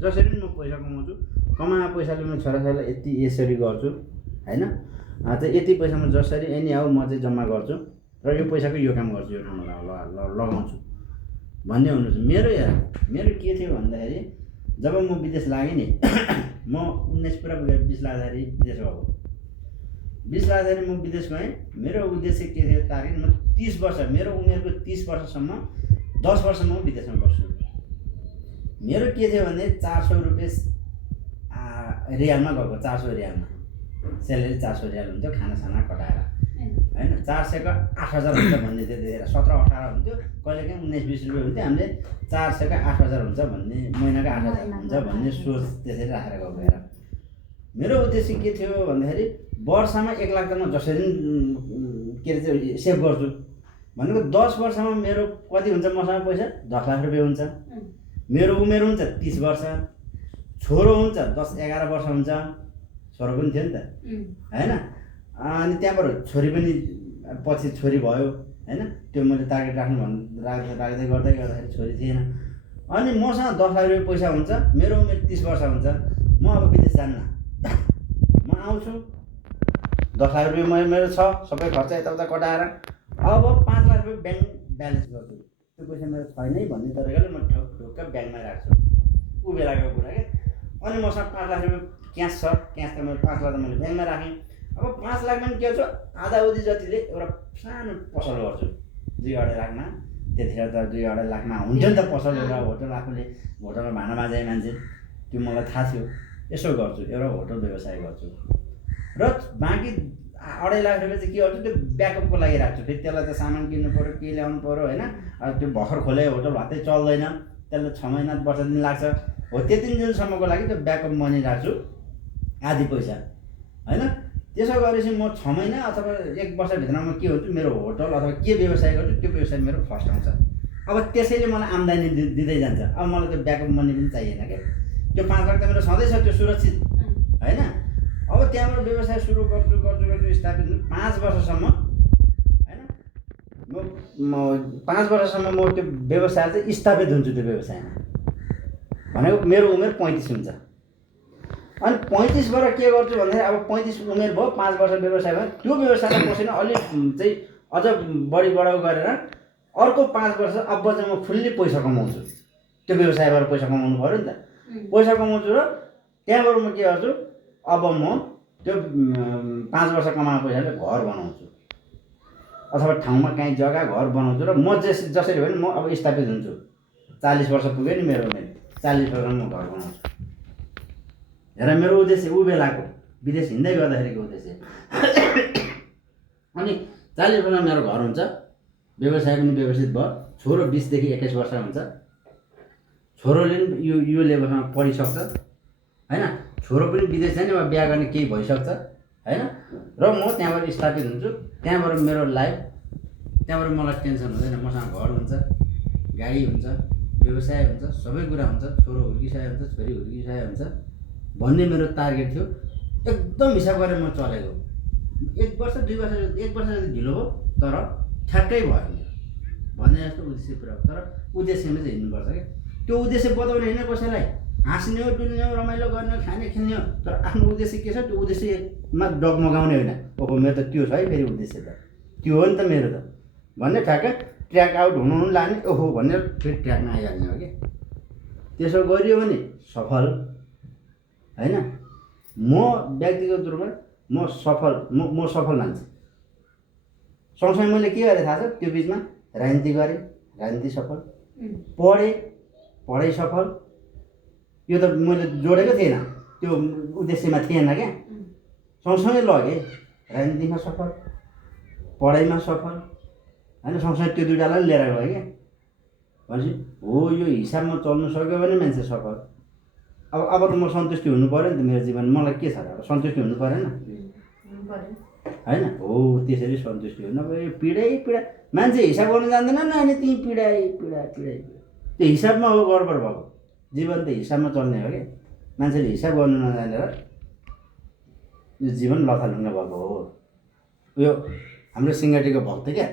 जसरी पनि म पैसा कमाउँछु, कमाएको पैसाले म छोराछोरीलाई यति यसरी गर्छु होइन, चाहिँ यति पैसा म जसरी एनी हाउ म चाहिँ जम्मा गर्छु र यो पैसाको यो काम गर्छु, यो ठाउँमा लगाउँछु भन्ने हुनुहुन्छ। मेरो के थियो भन्दाखेरि जब म विदेश लागेँ नि म 19 पुरा पुगेर 20 लाग्दाखेरि विदेश गएको। 20 लाग्दाखेरि म विदेश गएँ। मेरो उद्देश्य के थियो, टार्गेट म 30 वर्ष, मेरो उमेरको 30 वर्षसम्म 10 वर्ष म विदेशमा बस्छु। मेरो के थियो भने 400 रुपियाँ रियालमा गएको, 400 रियालमा स्यालेरी 400 रियाल हुन्थ्यो खानासाना कटाएर होइन। 400 को 8000 हुन्छ भन्ने थियो त्यतिखेर, 17-18 हुन्थ्यो, कहिलेकाहीँ 19-20 रुपियाँ हुन्थ्यो। हामीले 400 को 8000 हुन्छ भन्ने, महिनाको 8000 हुन्छ भन्ने सोच त्यसरी राखेर गएको। हेर मेरो उद्देश्य के थियो भन्दाखेरि वर्षमा 1 लाख त म जसरी के अरे सेभ गर्छु भनेको 10 वर्षमा मेरो कति हुन्छ मसँग पैसा 10 लाख रुपियाँ हुन्छ। मेरो उमेर हुन्छ 30 वर्ष, छोरो हुन्छ 10-11 वर्ष हुन्छ, छोरो पनि थियो नि त होइन। अनि त्यहाँबाट छोरी पनि पछि छोरी भयो होइन। त्यो मैले टार्गेट राख्दै गर्दाखेरि छोरी थिएन। अनि मसँग 10 लाख रुपियाँ पैसा हुन्छ, मेरो उमेर 30 वर्ष हुन्छ, म अब विदेश जान्न, म आउँछु 10 लाख रुपियाँ मेरो छ, सबै खर्च यताउता कटाएर अब 5 लाख रुपियाँ ब्याङ्क ब्यालेन्स गर्छु। त्यो पैसा मेरो छैन भन्ने तरिकाले म ढुक्क ब्याङ्कमा राख्छु, ऊ बेलाको कुरा क्या। अनि मसँग 5 लाख रुपियाँ क्यास छ, क्यास त मैले 5 लाख त मैले ब्याङ्कमा राखेँ। अब 5 लाखमा पनि के गर्छु, आधाउधी जतिले एउटा सानो पसल गर्छु 2-2.5 लाखमा। त्यतिखेर त 2-2.5 लाखमा हुन्थ्यो नि त पसल, एउटा होटल, आफूले होटलमा भाँडा माझाए मान्छे, त्यो मलाई थाहा थियो। यसो गर्छु, एउटा होटल व्यवसाय गर्छु र बाँकी 2.5 लाख रुपियाँ चाहिँ के गर्छु, त्यो ब्याकअपको लागि राख्छु। फेरि त्यसलाई त सामान किन्नु पऱ्यो, के ल्याउनु पऱ्यो होइन। त्यो भर्खर खोले होटल हातै चल्दैन, त्यसलाई 6 महिना 1 वर्ष दिन लाग्छ। हो त्यति दिनसम्मको लागि त्यो ब्याकअप मनी राख्छु, आधी पैसा होइन। त्यसो गरेपछि म 6 महिना अथवा 1 वर्षभित्रमा के हुन्छु, मेरो होटल अथवा के व्यवसाय गर्छु त्यो व्यवसाय मेरो फर्स्ट आउँछ। अब त्यसैले मलाई आम्दानी दिँदै जान्छ। अब मलाई त्यो ब्याकअप मनी पनि चाहिएन क्या। त्यो 5 लाख त मेरो सधैँ छ, त्यो सुरक्षित होइन। अब त्यहाँबाट व्यवसाय सुरु गर्छु स्थापित 5 वर्षसम्म होइन। म 5 वर्षसम्म म त्यो व्यवसाय चाहिँ स्थापित हुन्छु। त्यो व्यवसायमा भनेको मेरो उमेर 35 हुन्छ। अनि 35 बाट के गर्छु भन्दाखेरि अब 35 उमेर भयो, 5 वर्ष व्यवसाय भयो, त्यो व्यवसायलाई पसेन अलि चाहिँ अझ बढी बढाउ गरेर अर्को 5 वर्ष अब चाहिँ म फुल्ली पैसा कमाउँछु। त्यो व्यवसायबाट पैसा कमाउनु पऱ्यो नि त, पैसा कमाउँछु र त्यहाँबाट म के गर्छु, अब म त्यो 5 वर्ष कमाएको पैसाले घर बनाउँछु अथवा ठाउँमा कहीँ जग्गा घर बनाउँछु र म जसरी भयो नि म अब स्थापित हुन्छु। 40 वर्ष पुग्यो नि मेरो उमेर, 40 वर्षमा म घर बनाउँछु। हेर मेरो उद्देश्य ऊ बेलाको विदेश हिँड्दै गर्दाखेरिको उद्देश्य। अनि 40 वर्षमा मेरो घर हुन्छ, व्यवसाय पनि व्यवस्थित भयो, छोरो 20 देखि 21 वर्ष हुन्छ, छोरोले पनि यो लेभलमा पढिसक्छ होइन। छोरो पनि विदेश जाने वा बिहा गर्ने केही भइसक्छ होइन। र म त्यहाँबाट स्थापित हुन्छु। त्यहाँबाट मेरो लाइफ, त्यहाँबाट मलाई टेन्सन हुँदैन। मसँग घर हुन्छ, गाडी हुन्छ, व्यवसाय हुन्छ, सबै कुरा हुन्छ, छोरो हुर्किसकेको हुन्छ, छोरी हुर्किसकेको हुन्छ भन्ने मेरो टार्गेट थियो। एकदम हिसाब गरेर म चलेको। 1 वर्ष 2 वर्ष 1 वर्ष जति ढिलो भयो तर ठ्याक्कै भयो भन्ने जस्तो उद्देश्य पुरा। तर उद्देश्यमा चाहिँ हिँड्नुपर्छ क्या। त्यो उद्देश्य बताउने होइन कसैलाई, हाँस्ने हो, डुल्ने हो, रमाइलो गर्ने हो, खाने खेल्ने हो, तर आफ्नो उद्देश्य के छ त्यो उद्देश्यमा डगमगाउने होइन। ओहो मेरो त त्यो छ है, फेरि उद्देश्य त त्यो हो नि त मेरो त भन्ने ठ्याक्कै ट्र्याक आउट हुनु लाग्ने, ओहो भनेर फेरि ट्र्याकमा आइहाल्ने हो कि। त्यसो गरियो भने सफल होइन। म व्यक्तिगत रूपमा म सफल मान्छे। सँगसँगै मैले के गरेँ थाहा छ, त्यो बिचमा राजनीति गरेँ, राजनीति सफल, पढाइ सफल। यो त मैले जोडेको थिएन, त्यो उद्देश्यमा थिएन क्या। सँगसँगै लगेँ, राजनीतिमा सफल, पढाइमा सफल होइन, सँगसँगै त्यो दुइटालाई लिएर गएँ क्या। भनेपछि हो यो हिसाबमा चल्नु सक्यो भने मान्छे सफल। अब त म सन्तुष्टि हुनु पऱ्यो नि त मेरो जीवन। मलाई के छ र, अब सन्तुष्टि हुनु परेन होइन। हो त्यसरी सन्तुष्टि हुनु पऱ्यो। पीडा मान्छे हिसाब गर्नु जान्दैन नि, अनि ती पीडा त्यो हिसाबमा हो गडबड भएको। जीवन त हिसाबमा चल्ने हो क्या। मान्छेले हिसाब गर्नु नजानेर यो जीवन लथालिङ्ग भएको हो। यो हाम्रो सिङ्गटीको भक्त क्या